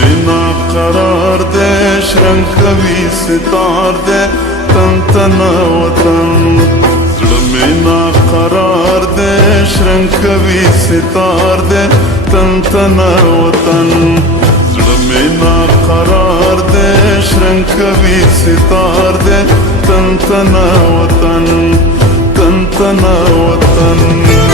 مینا قرار دے شرنگ کوي ستار دے تن تنا وطن مینا قرار دے شرنگ کوي ستار دے تن تنا وطن مینا قرار دے شرنگ کوي ستار دے تن تنا وطن تن تنا وطن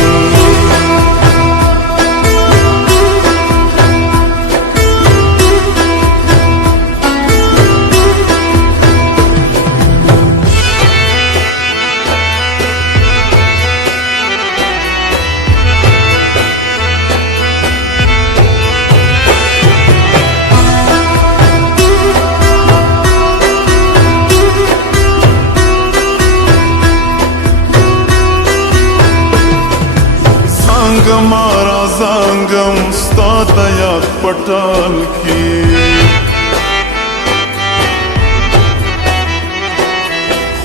मारा زنگم ستا د یاد پټال کې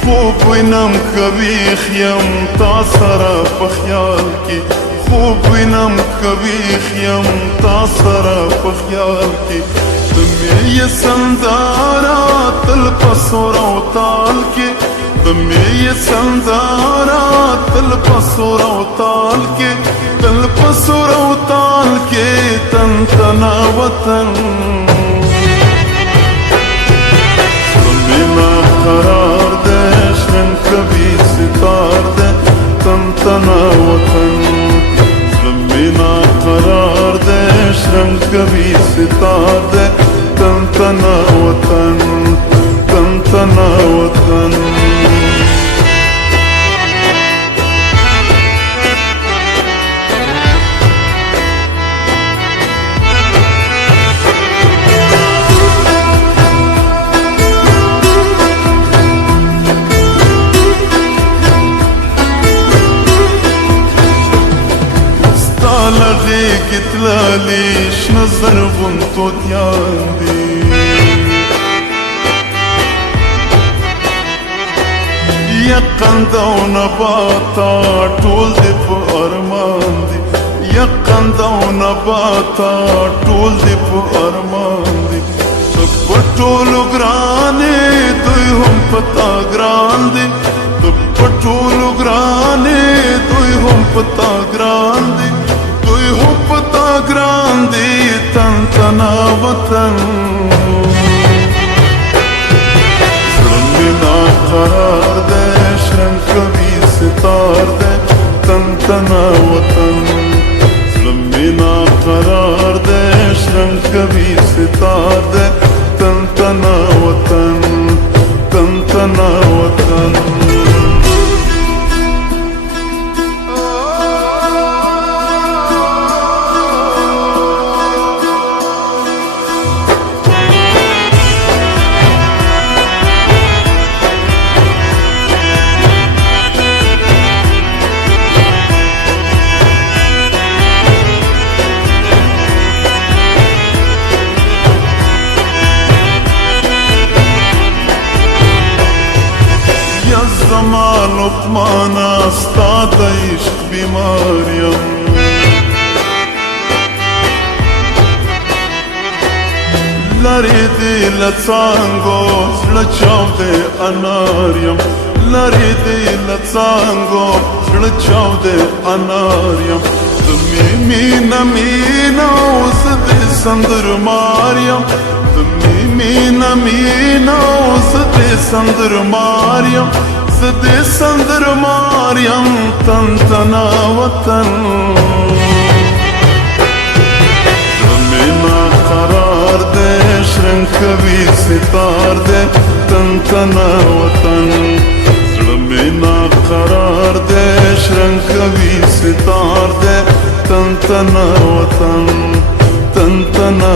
خوب وینم کوي خیم تا سره په خیال کې خوب وینم کوي خیم تا سره په خیال کې د مې سندارا تل په سور او تال کې د مې سندارا تل په سور او تال کې تل پسور او تال کے تن تنا وطن مینا قرار دے شرنگ کوي ستار دے تن تنا وطن مینا قرار دے شرنگ کوي ستار دے تن تنا وطن تن تنا وطن لغی کتلالی شنظر غنطو دیان دی یقن دو نباتا ټول دی په ارمان دی یقن دو نباتا ټول دی په ارمان دی په ټولو ګرانې دوی هم پتا ګران دی په ټولو ګرانې دوی هم پتا ګران دی دوی هم پتا ګران دی تن تنا وطن مینا قرار دے شرنگ کوي ستار دے تن تنا وطن مینا قرار دے شرنگ کوي ستار دے تن تنا وطن تن تنا وطن زمان لقمانا ستا د عشق بیماریم لری دی لڅانګو زړه چاودې اناریم لری دی لڅانګو زړه چاودې اناریم د مینا مینا اوس دې سندر ماریم د مینا مینا اوس دې سندر ماریم دے سندر ماریم تن تنا وطن مینا قرار دے شرنگ کوي ستار دے تن تنا وطن مینا قرار دے شرنگ کوي ستار دے تن تنا وطن تن تنا